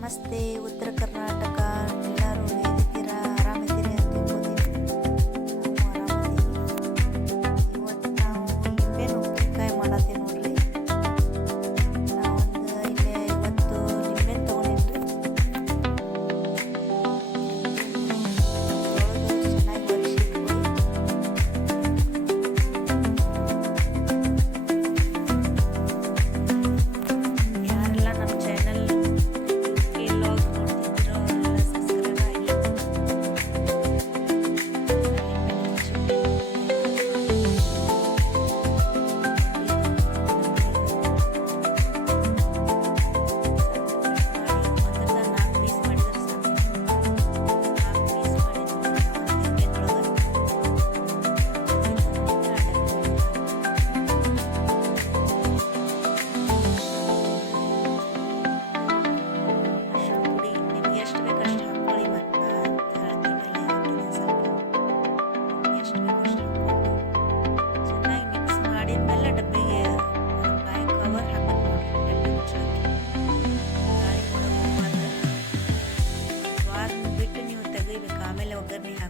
ನಮಸ್ತೆ. ಉತ್ತರ ಕರ್ನಾಟಕ. ലോഗർ നെഹാ